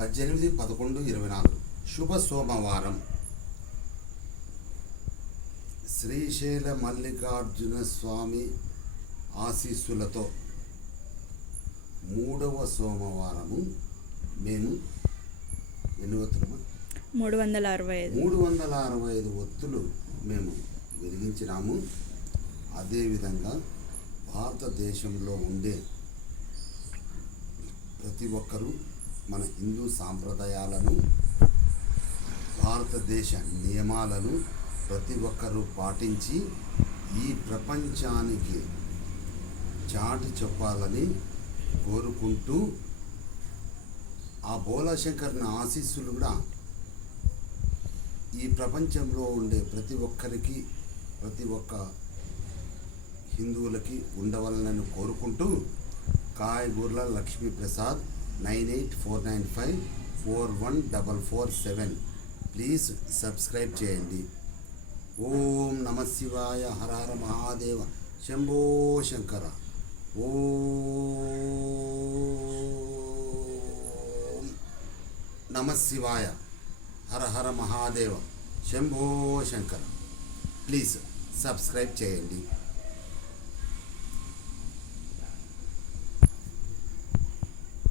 పద్దెనిమిది పదకొండు ఇరవై నాలుగు. శుభ సోమవారం. శ్రీశైల మల్లికార్జున స్వామి ఆశీస్సులతో మూడవ సోమవారము మేము ఎన్ని మూడు వందల అరవై ఐదు. మూడు వందల అరవై ఐదు ఒత్తులు మేము వెలిగించినాము. అదేవిధంగా భారతదేశంలో ఉండే ప్రతి ఒక్కరూ మన హిందూ సాంప్రదాయాలను భారతదేశ నియమాలను ప్రతి ఒక్కరూ పాటించి ఈ ప్రపంచానికి చాటి చెప్పాలని కోరుకుంటూ ఆ బోలాశంకర్ని ఆశీస్సులు కూడా ఈ ప్రపంచంలో ఉండే ప్రతి ఒక్కరికి ప్రతి ఒక్క హిందువులకి ఉండవలనని కోరుకుంటూ కాయగూర్ల Lakshmiprasad nine eight four nine five four one double four seven. Please subscribe చేయండి. ఓం నమ శివాయ హర హర మహాదేవ శంభో శంకర. ఓం నమ శివాయ హర హర మహాదేవ శంభో శంకర. ప్లీజ్ సబ్స్క్రైబ్ చేయండి.